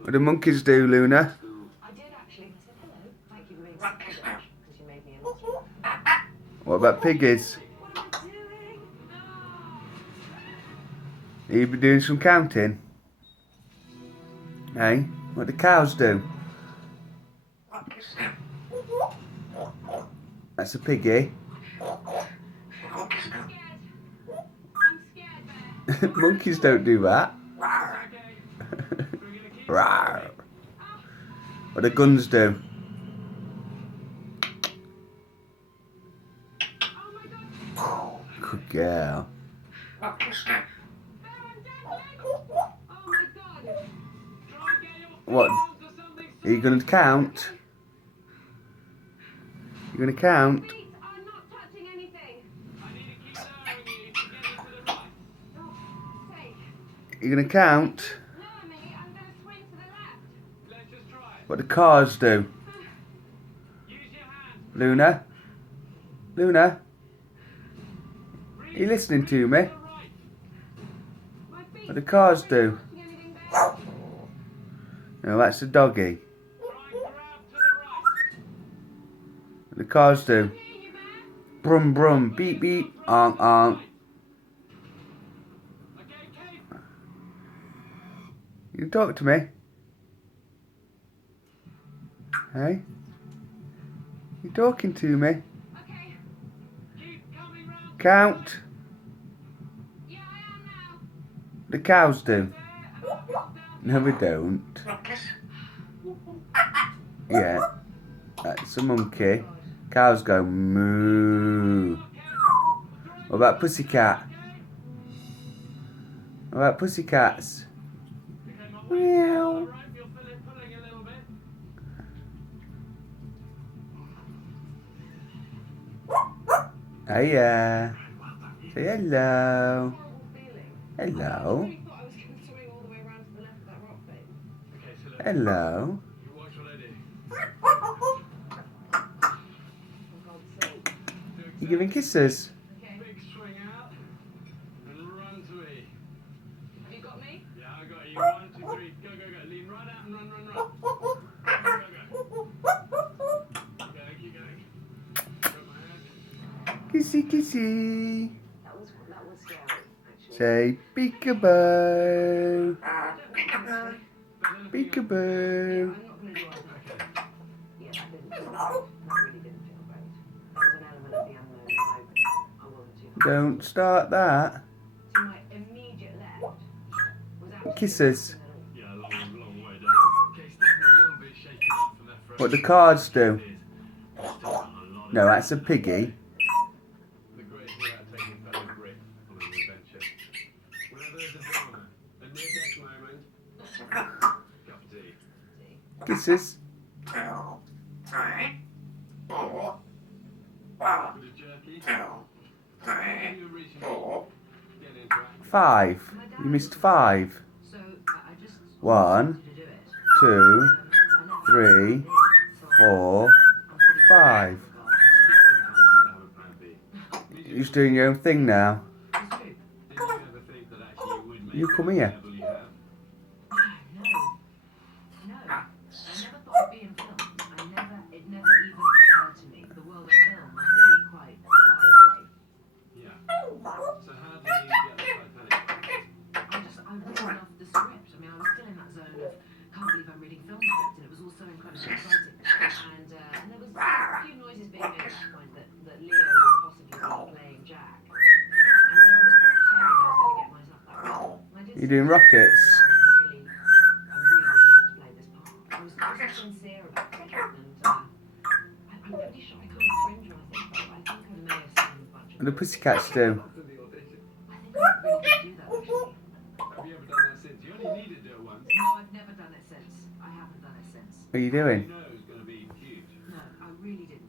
What do monkeys do, Luna? I did actually. I said hello. Thank you for being so kind because you made me a lot. What about piggies? What am I doing? Are you doing some counting? Hey, what do cows do? That's a piggy. I'm scared, Bear. Monkeys don't do that. Rawr. What do guns do? Oh my God. Good girl. Bear, I'm dangling. Oh my God. What? Are you going to count? You going to count? Feet, I'm not touching anything. I need to keep lowering you to get into the right. Oh, sake. You going to count? No, me. I'm going to swing to the left. Let's just try it. What do cars do? Use your hands. Luna? Luna? Are you listening to me? To the right. My feet. What do cars do? I'm not touching anything, Bear. No, that's a doggy. Try and grab to the right. What do cars do? Hear you, Bear. Brum brum, beep beep, honk honk. Okay, Kate. You can talk to me. Hey? You talking to me? Okay. Keep coming round. Count. Yeah, I am now. The cows do. There. And I'll drop down. No, we don't. Yeah. That's a monkey. Cows go moo. What about pussycat? What about pussycats? Okay, my weight's Meow. all right. You'll feel it pulling a little bit. Hiya. Say hello. Horrible feeling. Hello. I really thought I was going to swing all the way around to the left of that rock face. Okay, so look. Hello. You watch what I do. For God's sake. Do You giving kisses? Okay. big swing out and run to E. Have you got me? Yeah, I got you. 1, 2, 3. Go, go, go. Lean right out and run, run, run. Go, go, go. Keep going, keep going. Got my hand. Kissy kissy. That was scary, actually. Say peekaboo. Better looking Peekaboo. I'm not going to do all that. Yeah, that didn't feel great. That really didn't feel great. There was an element of the unknown that I wasn't too happy Don't start that. to my immediate left was absolutely Kisses. Yeah, long way down. Okay, definitely a little bit shaken up from that first. What do cards do? Still got a lot of No, that's a piggy. the great thing about taking fellow Brit on an adventure. Whenever there's a drama, a near-death moment, cup of tea. Kisses. Bit of jerky. You reaching get into action. 5. You missed 5. So I just 1, to do it. 2, I never 3, did, so 4, 5. Sometimes I have a plan B. You're just doing your own thing now. It's true. Did you ever think that actually you would make You come the here. level you have? No. I never thought I'd be in film. It never even occurred to me. The world of film was really quite far away. Yeah. So how did you get the Titanic? I really loved the script. I mean, I was still in that zone of can't believe I'm reading film scripts, and it was all so incredibly exciting. And there was a few noises being made at that point that Leo would possibly be playing Jack. And so I was pretty determined I was going to get myself that role. And I did You're say, doing rockets. I really would love to play this part. I was just sincere about it, and I'm pretty sure I kind of cringe when I think about it. I think I may have seen a bunch of. What do pussycats do? After the audition. I think I really could do that actually. Have you ever done that since? You only needed to do it once. No, I've never done it since. I haven't done it since. What are you doing? No.